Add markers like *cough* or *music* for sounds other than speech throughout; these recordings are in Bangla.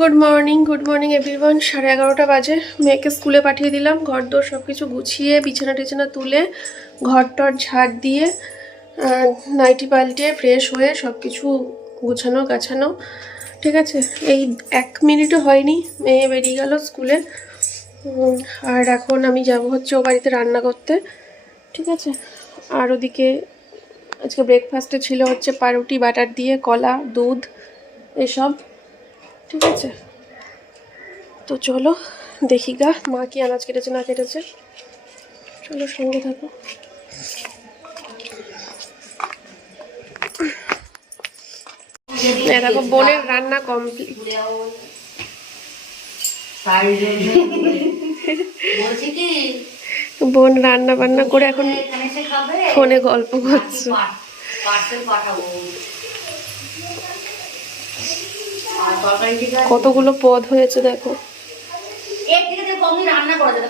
Good morning good morning everyone সাড়ে এগারোটা বাজে। মেয়েকে স্কুলে পাঠিয়ে দিলাম। ঘর দোর সব কিছু গুছিয়ে, বিছানা টিছানা তুলে ঘর টর ঝাড় দিয়ে নাইটি পাল্টে ফ্রেশ হয়ে সব কিছু গুছানো, গাছানো। ঠিক আছে? এই এক মিনিটও হয়নি। মেয়ে বেরিয়ে গেল স্কুলে। আর এখন আমি যাব হচ্ছে ও বাড়িতে রান্না করতে। ঠিক আছে? আর ওদিকে আজকে ব্রেকফাস্টে ছিল হচ্ছে পাউরুটি, বাটার দিয়ে, কলা, দুধ, এসব। ঠিক আছে। তো চলো, দেখি গা, মা কি আনাজ কেটেছে, না কেটেছে। চলো সঙ্গে থাকো। দেখো, বোনের রান্না কমপ্লিট বোন রান্না বান্না করে এখন ফোনে গল্প করছে। পাঠাবো আর তরকারি ঠিক আছে কতগুলো পদ হয়েছে দেখো।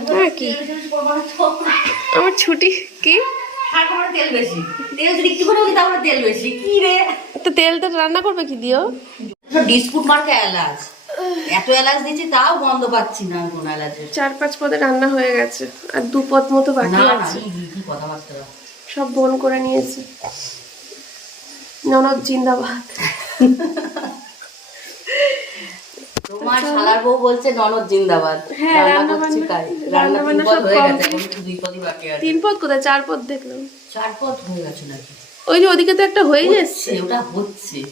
হ্যাঁ, আমার ছুটি কি? তেল তো রান্না করবে কি দিও? মার্কা এলাচ। এত এলাচ দিচ্ছি তাও গন্ধ পাচ্ছি না এলাচের। চার পাঁচ পদে রান্না হয়ে গেছে আর দু পদ মতো বাকি আছে। সব বোন করে নিয়েছে। ননদ জিন্দাবাদ। *laughs* তোমার শালার বউ বলছে ননদ জিন্দাবাদ। হ্যাঁ, রান্না রান্না বান্না- রান্না রান্না বান্না সব হয়ে গেছে দুই পদই বাকি আছে। তিন পদ কোথায়? চার পদ দেখলাম। চার পদ হয়ে গেছে নাকি? ওই যে ওদিকে তো একটা হচ্ছে এসছে ওটা হচ্ছে।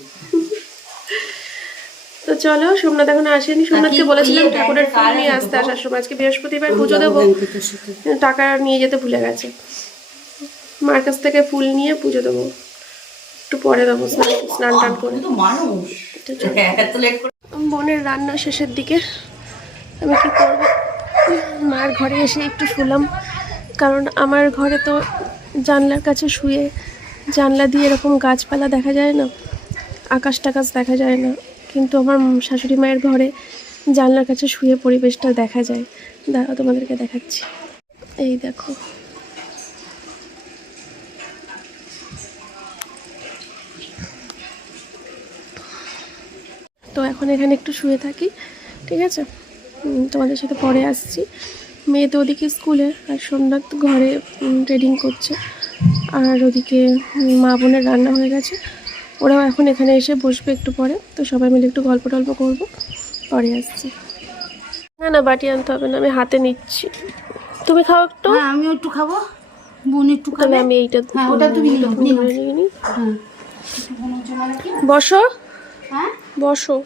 তো চলো সোমনাথ এখন আসেনি। সোমনাথকে বলেছিলাম ঠাকুরের ফুল নিয়ে আসতে আসার সময়। আজকে বৃহস্পতিবার পুজো দেবো। টাকা নিয়ে যেতে ভুলে গেছে। মার কাছ থেকে ফুল নিয়ে পুজো দেবো। একটু পরে দেবো স্নান স্নান টান করে বোনের রান্না শেষের দিকে আমি কি করব? মার ঘরে এসে একটু শুলাম। কারণ আমার ঘরে তো জানলার কাছে শুয়ে জানলা দিয়ে এরকম গাছপালা দেখা যায় না আকাশ টাকাশ দেখা যায় না। কিন্তু আমার শাশুড়ি মায়ের ঘরে জানলার কাছে শুয়ে পরিবেশটা দেখা যায়। দাঁড়াও তোমাদেরকে দেখাচ্ছি। এই দেখো। তো এখন এখানে একটু শুয়ে থাকি ঠিক আছে? তোমাদের সাথে পরে আসছি। মেয়ে তো ওদিকে স্কুলে আর সোমনাথ ঘরে ট্রেডিং করছে। আর ওদিকে মা বোনের রান্না হয়ে গেছে। ওরাও এখন এখানে এসে বসবে একটু পরে। তো সবাই মিলে একটু গল্প টল্প করব। পরে আসছি। না না বাটি আনতে হবে না আমি হাতে নিচ্ছি। তুমি খাও একটু। হ্যাঁ আমিও একটু খাব। বোন একটু তাহলে আমি এইটা হ্যাঁ, ওটা তুমি। হ্যাঁ। বসো। হ্যাঁ? বসো।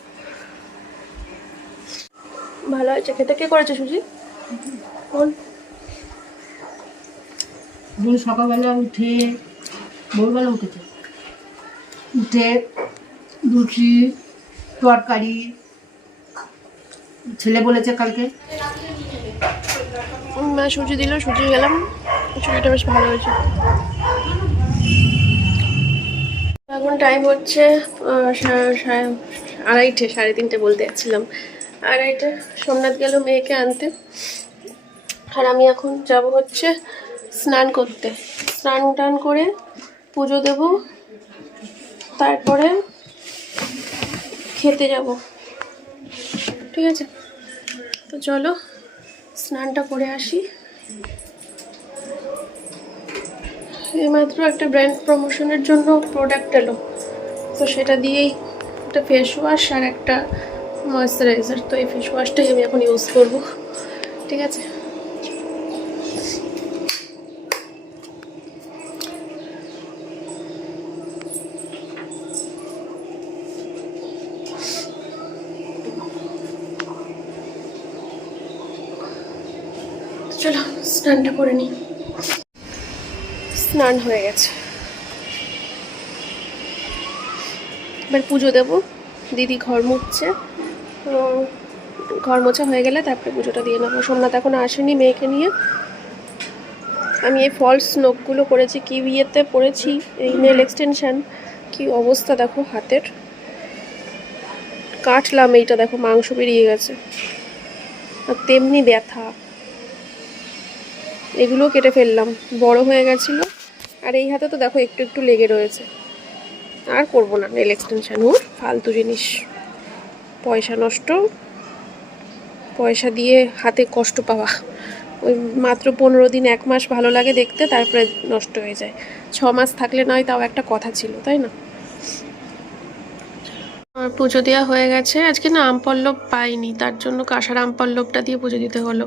ভালো আছে খেতে কে করেছে সুজি? বল। বোন সকালবেলা উঠে ভোরবেলা উঠেছে। উঠে লুচি তরকারি। ছেলে বলেছে কালকে। সুজি দিল সুজি গেলাম। সুজিটা বেশ ভালো হয়েছে। এখন টাইম হচ্ছে আড়াইটে, সাড়ে তিনটে বলতে যাচ্ছিলাম। আড়াইটে, সোমনাথ গেল মেয়েকে আনতে। আর আমি এখন যাব হচ্ছে স্নান করতে। স্নান টান করে পুজো দেব, তারপরে খেতে যাব। ঠিক আছে? তো চলো, স্নানটা করে আসি। এইমাত্র একটা ব্র্যান্ড প্রমোশনের জন্য প্রোডাক্ট এলো। তো সেটা দিয়েই একটা ফেস ওয়াশ আর একটা ময়েশ্চারাইজার তো এই ফেস ওয়াশটাই আমি এখন ইউজ করব। ঠিক আছে? চলো স্নানটা করে নিই। স্নান হয়ে গেছে। এবার পুজো দেব। দিদি ঘর মুছছে। তো ঘর মোছা হয়ে গেলে তারপরে পুজোটা দিয়ে নেব। সোমনাথ এখন আসেনি মেয়েকে নিয়ে। আমি এই ফলস নোকগুলো করেছি কি বিয়েতে পরেছি এই নেল এক্সটেনশান কি অবস্থা দেখো হাতের। কাটলাম এইটা দেখো, মাংস বেরিয়ে গেছে। আর তেমনি ব্যথা। এগুলো কেটে ফেললাম। বড় হয়ে গেছিল। আর এই হাতে তো দেখো একটু একটু লেগে রয়েছে। আর করব না নেল এক্সটেনশন ওর ফালতু জিনিস। পয়সা নষ্ট, পয়সা দিয়ে হাতে কষ্ট পাওয়া। ওই মাত্র পনেরো দিন, এক মাস ভালো লাগে দেখতে, তারপরে নষ্ট হয়ে যায়। ছ মাস থাকলে নয়, তাও একটা কথা ছিল, তাই না? আমার পুজো দেওয়া হয়ে গেছে। আজকে না আমপল্লব পাইনি, তার জন্য কাঁসার আমপল্লবটা দিয়ে পুজো দিতে হলো।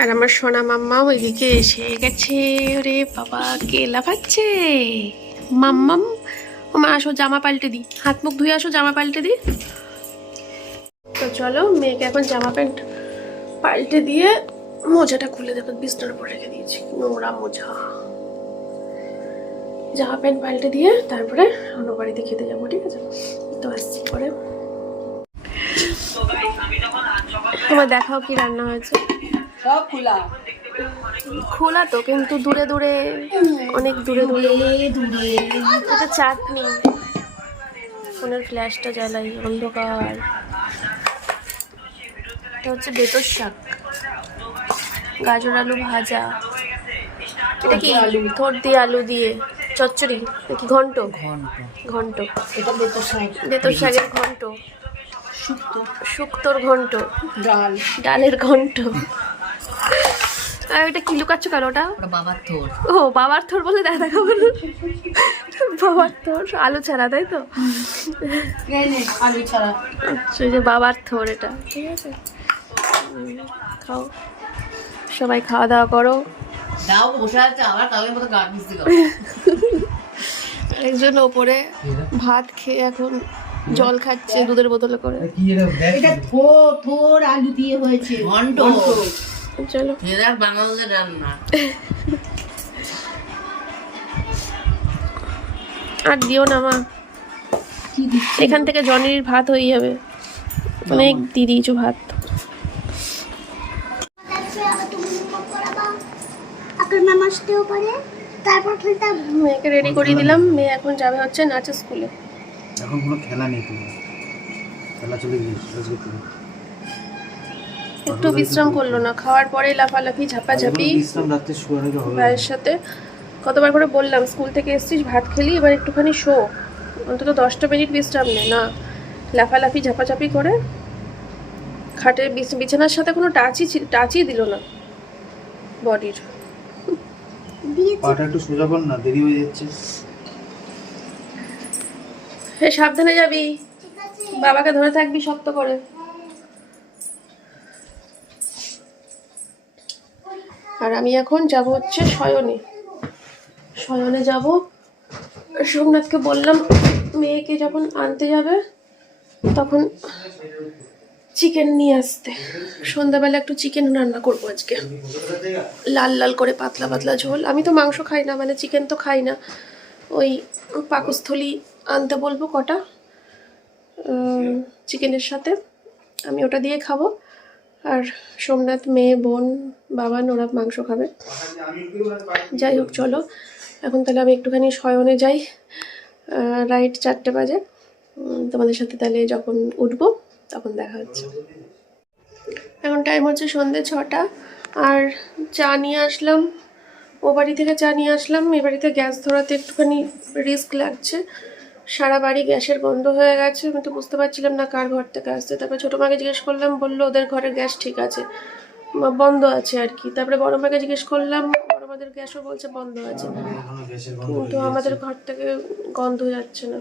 আর আমার সোনা মাম্মাও এদিকে এসে গেছে। ওরে বাবা, কে লাফাচ্ছে? মাম্মাম, ও মা, আসো, জামা পাল্টে দিই। হাত মুখ ধুয়ে আসো, জামা পাল্টে দিই। তো চলো, মেয়েকে এখন জামা প্যান্ট পাল্টে দিয়ে মোজাটা খুলে দেখো, বিছনার উপর রেখে দিয়েছি। নোংরা মোজা। জামা প্যান্ট পাল্টে দিয়ে তারপরে অন্য বাড়িতে খেতে যাব ঠিক আছে? তো আসছি পরে। তোমার দেখাও কি রান্না হয়েছে। সব খোলা। খোলা তো কিন্তু দূরে দূরে অনেক দূরে দূরে। দূরে এটা চাটনি। ফোনের ফ্ল্যাশটা জ্বালাই অন্ধকার। এটা হচ্ছে বেতর শাক। গাজর আলু ভাজা। এটা কি? আলু। থর দিয়ে আলু দিয়ে। চচ্চড়ি? নাকি ঘন্ট? ঘন্ট। ঘন্ট। বেতর শাক। বেতর শাকের ঘন্ট। শুক্তো। শুক্তোর ঘন্ট। ডাল। ডালের ঘন্ট। আর ওটা কি লুকাচ্ছ কেন ওটা? বাবার থোর। ও বাবার থোর বলে দেখা দেখা বাবার থোর আলু ছাড়া তাই তো? আলু ছাড়া। আচ্ছা যে বাবার থোর এটা। ঠিক আছে। খাও। সবাই খাওয়া দাওয়া করো। দাও বসে আছে আবার কালকের মতো একজন ওপরে ভাত খেয়ে এখন জল খাচ্ছে দুধের বোতলে করে। এটা থোর থোর আলু দিয়ে হয়েছে। ঘন্ট। চলো। এরা বাঙালিদের রান্না। আর দিও না মা। এখান থেকে জনির ভাত হয়ে যাবে অনেক দিয়ে দিয়েছ ভাত। ম্যাম আসতেও পারে। তারপর খেলতে মেয়েকে রেডি করিয়ে দিলাম মেয়ে এখন যাবে হচ্ছে নাচের স্কুলে এখন কোনো খেলা নেই তোমার খেলা চলে গিয়েছে একটু বিশ্রাম করল না খাওয়ার পরে লাফালাফি ঝাপাঝাপি। বিশ্রাম হবে ভাইয়ের সাথে কতবার করে বললাম স্কুল থেকে এসছিস ভাত খেলি এবার একটুখানি শো। অন্তত দশটা মিনিট বিশ্রাম নে। না লাফালাফি ঝাপাঝাপি করে খাটে বিছ- বিছানার সাথে কোনো টাচই টাচই দিল না বডির। দিয়েছি? পাটা একটু সোজা কর না দেরি হয়ে যাচ্ছে। হে সাবধানে যাবি। বাবাকে ধরে থাকবি শক্ত করে। আর আমি এখন যাব হচ্ছে শয়নে। শয়নে যাব। সোমনাথকে বললাম মেয়েকে যখন আনতে যাবে তখন চিকেন নিয়ে আসতে। সন্ধ্যাবেলা একটু চিকেন রান্না করব আজকে। লাল লাল করে পাতলা পাতলা ঝোল। আমি তো মাংস খাই না মানে চিকেন তো খাই না। ওই পাকস্থলী আনতে বলব কটা। চিকেনের সাথে। আমি ওটা দিয়ে খাব। আর সোমনাথ মেয়ে, বোন, বাবা নোরা মাংস খাবে। যাই হোক, চলো। এখন তাহলে আমি একটুখানি শয়নে যাই। রাইট চারটে বাজে। তোমাদের সাথে তাহলে যখন উঠবো। তখন দেখা হচ্ছে। এখন টাইম হচ্ছে সন্ধ্যে ছটা। আর চা নিয়ে আসলাম। ও বাড়ি থেকে চা নিয়ে আসলাম। এ বাড়িতে গ্যাস ধরাতে একটুখানি রিস্ক লাগছে। সারা বাড়ি গ্যাসের গন্ধ হয়ে গেছে। আমি তো বুঝতে পারছিলাম না কার ঘর থেকে আসছে। তারপরে ছোটো মাকে জিজ্ঞেস করলাম, বলল, ওদের ঘরের গ্যাস ঠিক আছে। বন্ধ আছে আর কি। তারপরে বড় মাকে জিজ্ঞেস করলাম, বড় মাদের গ্যাসও বলছে বন্ধ আছে। কিন্তু আমাদের ঘর থেকে গন্ধ যাচ্ছে না।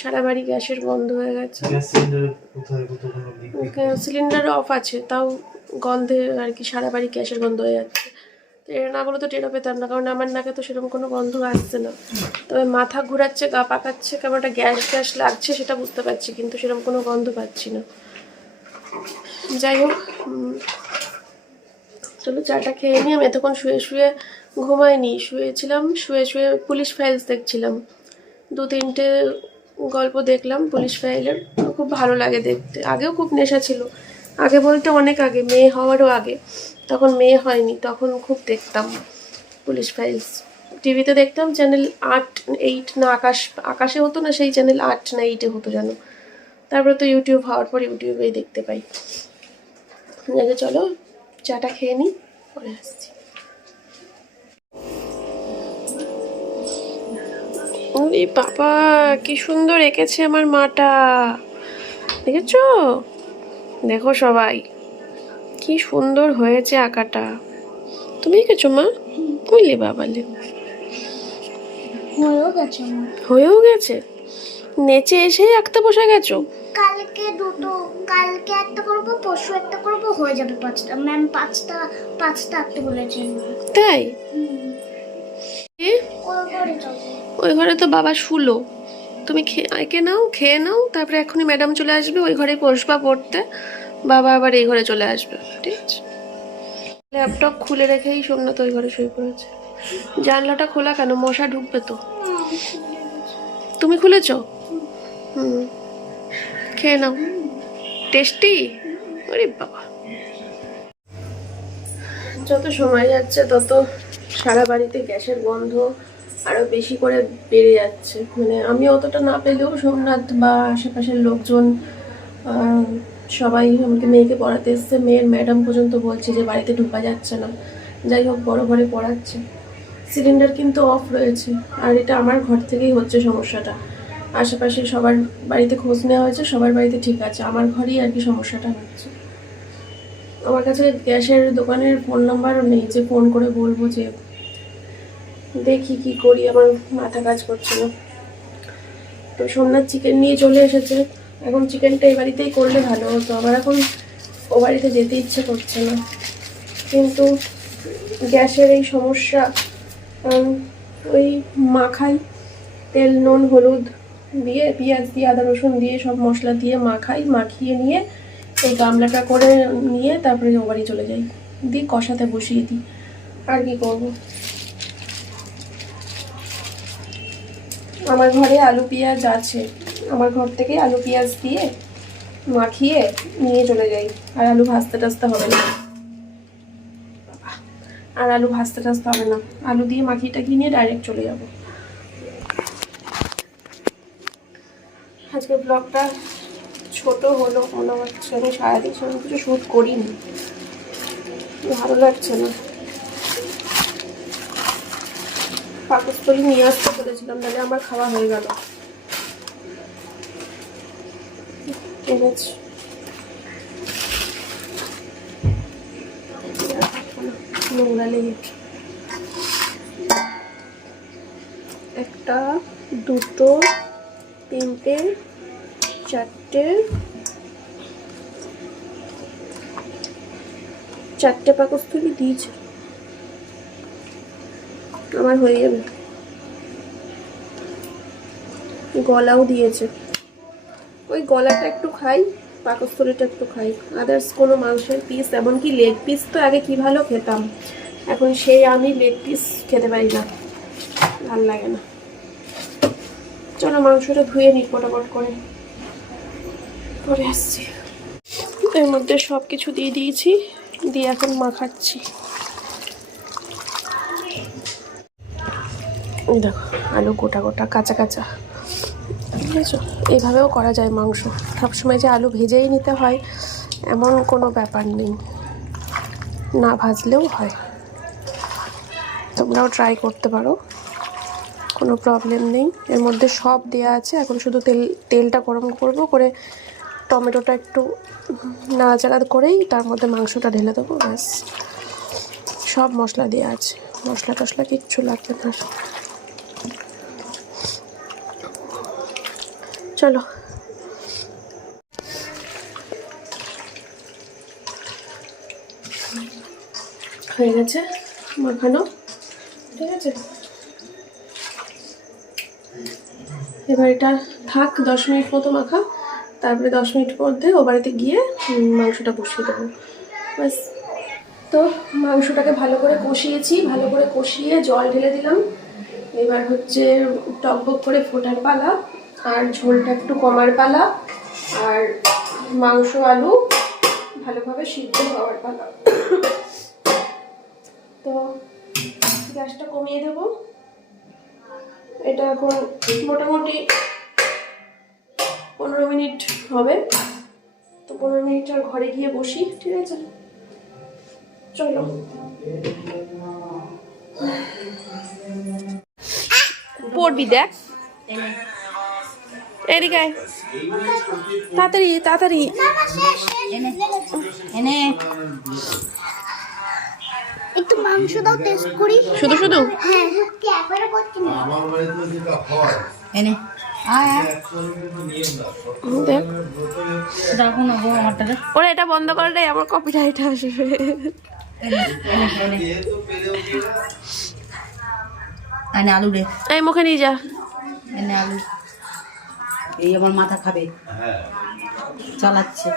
সারা বাড়ি গ্যাসের বন্ধ হয়ে গেছে। সিলিন্ডার অফ আছে তাও গন্ধে আর কি সারা বাড়ি গ্যাসের গন্ধ হয়ে যাচ্ছে। এটা না বলে তো টেরও পেতাম না কারণ আমার নাকে তো সেরকম কোনো গন্ধ আসছে না। তবে মাথা ঘোরাচ্ছে গা পাকাচ্ছে কেমন একটা গ্যাস গ্যাস লাগছে সেটা বুঝতে পারছি কিন্তু সেরকম কোনো গন্ধ পাচ্ছি না। যাই হোক চলো চাটা খেয়ে নিই আমি এতক্ষণ শুয়ে শুয়ে ঘুমাইনি। শুয়েছিলাম শুয়ে শুয়ে পুলিশ ফাইলস দেখছিলাম। দু তিনটে গল্প দেখলাম, পুলিশ ফাইলের খুব ভালো লাগে দেখতে। আগেও খুব নেশা ছিল। আগে বলতে অনেক আগে, মেয়ে হওয়ারও আগে। তখন মেয়ে হয়নি, তখন খুব দেখতাম। পুলিশ ফাইলস টিভিতে দেখতাম চ্যানেল আট, এইট না আকাশ, আকাশে হতো না সেই চ্যানেল আট না এইটে হতো যেন। তারপরে তো ইউটিউব হওয়ার পর ইউটিউবেই দেখতে পাই। চলো চাটা খেয়ে নিই পরে আসছি। ওরে বাবা কি সুন্দর এঁকেছে আমার মাটা। দেখেছ? দেখো সবাই কি সুন্দর হয়েছে আঁকাটা। তুমি দেখেছ মা? বুঝলি বাবালে হয়েও গেছে হয়েও গেছে? নেচে এসেই আঁকতে বসে গেছো? কালকে দুটো কালকে একটা করব পরশু একটা করব হয়ে যাবে পাঁচটা। ম্যাম পাঁচটা পাঁচটা আঁকতে বলেছেন তাই? এ, ওই ঘরে তো বাবা শুলো। তুমি এঁকে নাও, খেয়ে নাও, তারপরে এখনই ম্যাডাম চলে আসবে, ওই ঘরে বসবা পড়তে, বাবা আবার এই ঘরে চলে আসবে, ঠিক আছে? ল্যাপটপ খুলে রেখেই সোমনাথ ওই ঘরে শুয়ে পড়েছে। জানলাটা খোলা কেন? মশা ঢুকবে তো। তুমি খুলেছ? হুম। খেয়ে নাও। টেস্টি? আরে বাবা। যত সময় যাচ্ছে, তত সারা বাড়িতে গ্যাসের গন্ধ আরও বেশি করে বেড়ে যাচ্ছে। মানে আমি অতটা না পেলেও সোমনাথ বা আশেপাশের লোকজন সবাই আমাকে মেয়েকে পড়াতে এসছে। মেয়ের ম্যাডাম পর্যন্ত বলছে যে বাড়িতে ঢুকা যাচ্ছে না। যাই হোক, বড় ঘরে পড়াচ্ছে। সিলিন্ডার কিন্তু অফ রয়েছে। আর এটা আমার ঘর থেকেই হচ্ছে সমস্যাটা। আশেপাশে সবার বাড়িতে খোঁজ নেওয়া হয়েছে, সবার বাড়িতে ঠিক আছে। আমার ঘরেই আর কি সমস্যাটা হচ্ছে। আমার কাছে গ্যাসের দোকানের ফোন নাম্বারও নেই যে ফোন করে বলব যে দেখি কি করি, আমার মাথা কাজ করছে না। তো সোমনাথ চিকেন নিয়ে চলে এসেছে। এখন চিকেনটা এই বাড়িতেই করলে ভালো হতো। আমার এখন ও বাড়িতে যেতে ইচ্ছে করছে না। কিন্তু গ্যাসের এই সমস্যা ওই মাখাই তেল, নুন, হলুদ দিয়ে, পেঁয়াজ দিয়ে, আদা, রসুন দিয়ে সব মশলা দিয়ে মাখাই, মাখিয়ে নিয়ে এই গামলাটা করে নিয়ে তারপরে ও বাড়ি চলে যাই। দিয়ে কষাতে বসিয়ে দিই আর কি করব? আমার ঘরে আলু পেঁয়াজ আছে। আমার ঘর থেকে আলু পেঁয়াজ দিয়ে মাখিয়ে নিয়ে চলে যাই। আর আলু ভাজতে টাজতে হবে না। আর আলু ভাজতে টাজতে হবে না। আলু দিয়ে মাখিয়ে টাখিয়ে নিয়ে ডাইরেক্ট চলে যাব। আজকে ব্লগটা ছোট হলো, মনে হচ্ছে আমি সারাদিন সেরকম কিছু শ্যুট করিনি। ভালো লাগছে না। পাকস্থলী নিয়ে আসতে বলেছিলাম, তাহলে আমার খাওয়া হয়ে গেল। নোংরা একটা, দুটো, তিনটে, চারটে চারটে পাকস্থলী দিয়েছে। আমার হয়ে যাবে। গলাও দিয়েছে। ওই গলাটা একটু খাই, পাকস্থলীটা একটু খাই। আদার্স কোনো মাংসের পিস এমনকি লেগ পিস তো আগে কি ভালো খেতাম। এখন সেই আমি লেগ পিস খেতে পারি না। ভালো লাগে না। চলো মাংসটা ধুয়ে নিই পটাপট করে। করে আসছি। এর মধ্যে সব কিছু দিয়ে দিয়েছি, দিয়ে এখন মাখাচ্ছি। দেখো, আলু গোটা গোটা, কাঁচা কাঁচা। বুঝেছ? এইভাবেও করা যায় মাংস। সবসময় যে আলু ভেজেই নিতে হয়, এমন কোনো ব্যাপার নেই। না ভাজলেও হয়। তোমরাও ট্রাই করতে পারো। কোনো প্রবলেম নেই। এর মধ্যে সব দেওয়া আছে। এখন শুধু তেল, তেলটা গরম করব, করে টমেটোটা একটু নাড়াচাড়া করেই তার মধ্যে মাংসটা ঢেলে দেবো, ব্যাস। সব মশলা দেওয়া আছে। মশলা টশলা কিচ্ছু লাগবে না। চলো। হয়ে গেছে, মাখানো। ঠিক আছে? এবার এটা থাক, দশ মিনিট মতো মাখা। তারপরে দশ মিনিট মধ্যে ও বাড়িতে গিয়ে মাংসটা বসিয়ে দেবো। ব্যাস। তো মাংসটাকে ভালো করে কষিয়েছি, ভালো করে কষিয়ে জল ঢেলে দিলাম। এবার হচ্ছে টকবক করে ফোটার পালা। আর ঝোলটা একটু কমার পালা আর মাংস আলু ভালোভাবে সিদ্ধ হওয়ার পালা। তো গ্যাসটা কমিয়ে দেবো। এটা এখন মোটামুটি পনেরো মিনিট হবে। তো পনেরো মিনিট আর ঘরে গিয়ে বসি ঠিক আছে? চলো। পড়বি দেখ। এদিকে তাড়াতাড়ি তাড়াতাড়ি। এনে। এনে একটু মাংস দাও টেস্ট করি। শুধু শুধু? হ্যাঁ এনে। ওরা এটা বন্ধ করলে আমার কপিরাইট আসবে। এনে এনে এনে। এনে আলু রে এই মুখে নিয়ে যা। এনে আলু। এই আমার মাথা খাবে। চালাচ্ছে।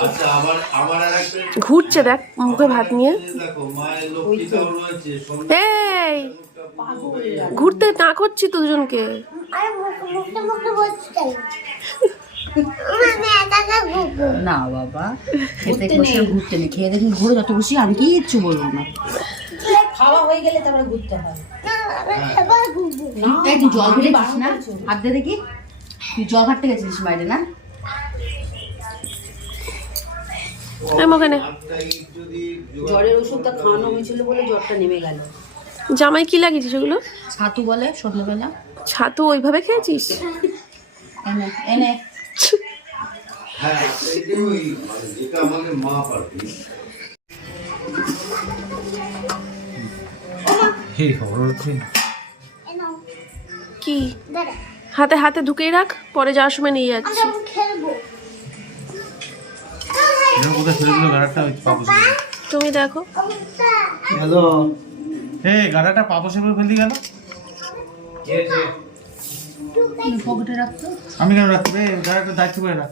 আচ্ছা ঘুরছে দেখ মুখে ভাত নিয়ে। এই! ঘুরতে না করছি তো দুজনকে না বাবা খেতে বসে ঘুরতে নেই। খেয়ে দেখি ঘুরে যত খুশি আমি কিচ্ছু বলব না। খাওয়া হয়ে গেলে তারপরে ঘুরতে হয়। না আমি এবার তুই জল ঘেটেছিস না? হাত দিয়ে দেখি। তুই জল ঘাটতে গেছিলিস বাইরে না? এই মুখে জ্বরের ওষুধটা খাওয়ানো হয়েছিল বলে জ্বরটা নেমে গেল। জামাই কি লাগিয়েছিস ওগুলো? ছাতু বলে সন্ধ্যাবেলা ছাতু ওইভাবে খেয়েছিস? এনে এনে হ্যাঁ মানে যেটা মা এ নাও কি? হাতে হাতে ঢুকিয়ে রাখ পরে যাওয়ার সময় নিয়ে যাচ্ছি। তুমি দেখো। হ্যালো। হে গাড়াটা পাপস এবার ফেলে গেল আমি কেন রাখব এই গাড়াটা দায়িত্ব করে রাখ।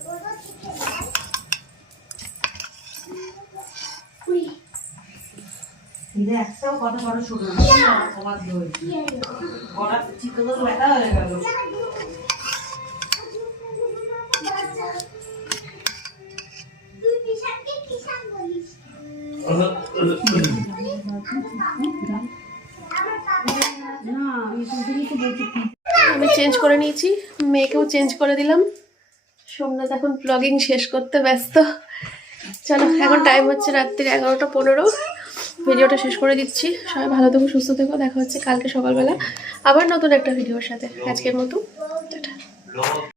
একটাও কথা বড় গলা চিত্ত ব্যথা হয়ে গেল। আমি চেঞ্জ করে নিয়েছি মেয়েকেও চেঞ্জ করে দিলাম। সোমনাথ এখন ব্লগিং শেষ করতে ব্যস্ত। চলো এখন টাইম হচ্ছে রাত্রির এগারোটা পনেরো। ভিডিওটা শেষ করে দিচ্ছি। সবাই ভালো থেকো, সুস্থ থেকো। দেখা হচ্ছে কালকে সকালবেলা আবার নতুন একটা ভিডিওর সাথে। আজকের মতো